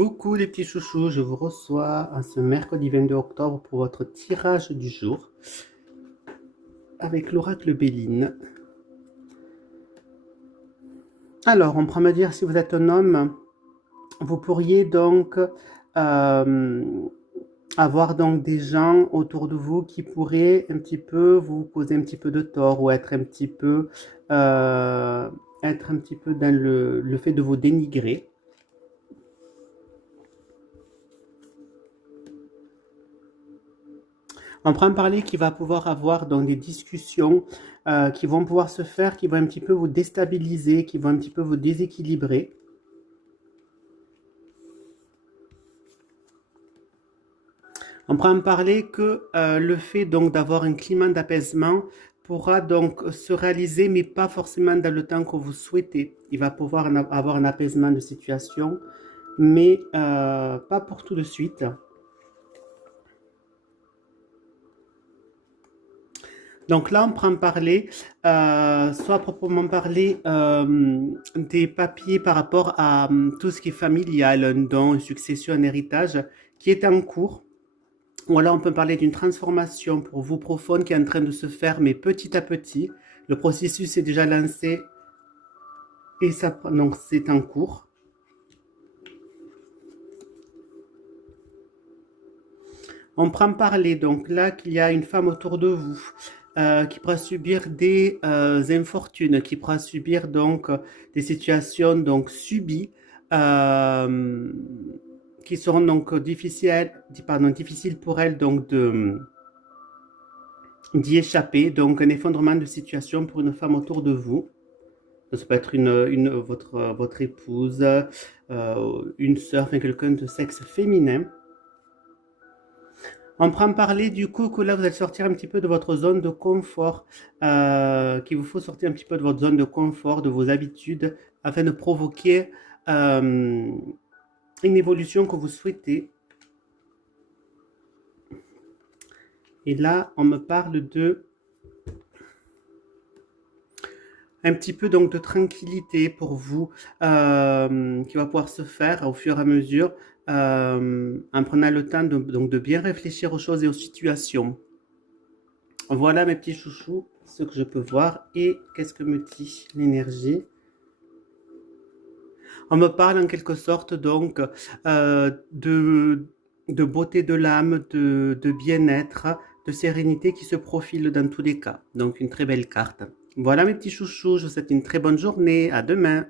Coucou les petits chouchous, je vous reçois ce mercredi 22 octobre pour votre tirage du jour avec l'oracle Béline. Alors, on pourra me dire si vous êtes un homme, vous pourriez donc avoir donc des gens autour de vous qui pourraient un petit peu vous causer un petit peu de tort ou être un petit peu dans le fait de vous dénigrer. On prend parler qu'il va pouvoir avoir donc des discussions qui vont pouvoir se faire, qui vont un petit peu vous déstabiliser, qui vont un petit peu vous déséquilibrer. On prend parler que le fait donc d'avoir un climat d'apaisement pourra donc se réaliser, mais pas forcément dans le temps que vous souhaitez. Il va pouvoir avoir un apaisement de situation, mais pas pour tout de suite. Donc là, on prend parler, soit proprement parler des papiers par rapport à tout ce qui est familial, un don, une succession, un héritage qui est en cours. Ou alors on peut parler d'une transformation pour vous profonde qui est en train de se faire, mais petit à petit. Le processus est déjà lancé et ça, donc c'est en cours. On prend parler donc là qu'il y a une femme autour de vous qui pourra subir des infortunes, qui pourra subir donc des situations donc subies qui seront donc difficiles pour elle donc d'y échapper. Donc un effondrement de situation pour une femme autour de vous. Ça peut être votre épouse, une sœur, enfin quelqu'un de sexe féminin. On prend parler du coup que là vous allez sortir un petit peu de votre zone de confort, qu'il vous faut sortir un petit peu de votre zone de confort, de vos habitudes, afin de provoquer une évolution que vous souhaitez. Et là, on me parle de un petit peu donc de tranquillité pour vous qui va pouvoir se faire au fur et à mesure en prenant le temps de bien réfléchir aux choses et aux situations. Voilà mes petits chouchous, ce que je peux voir et qu'est-ce que me dit l'énergie. On me parle en quelque sorte donc de beauté de l'âme, de bien-être, de sérénité qui se profile dans tous les cas. Donc une très belle carte. Voilà mes petits chouchous, je vous souhaite une très bonne journée, à demain.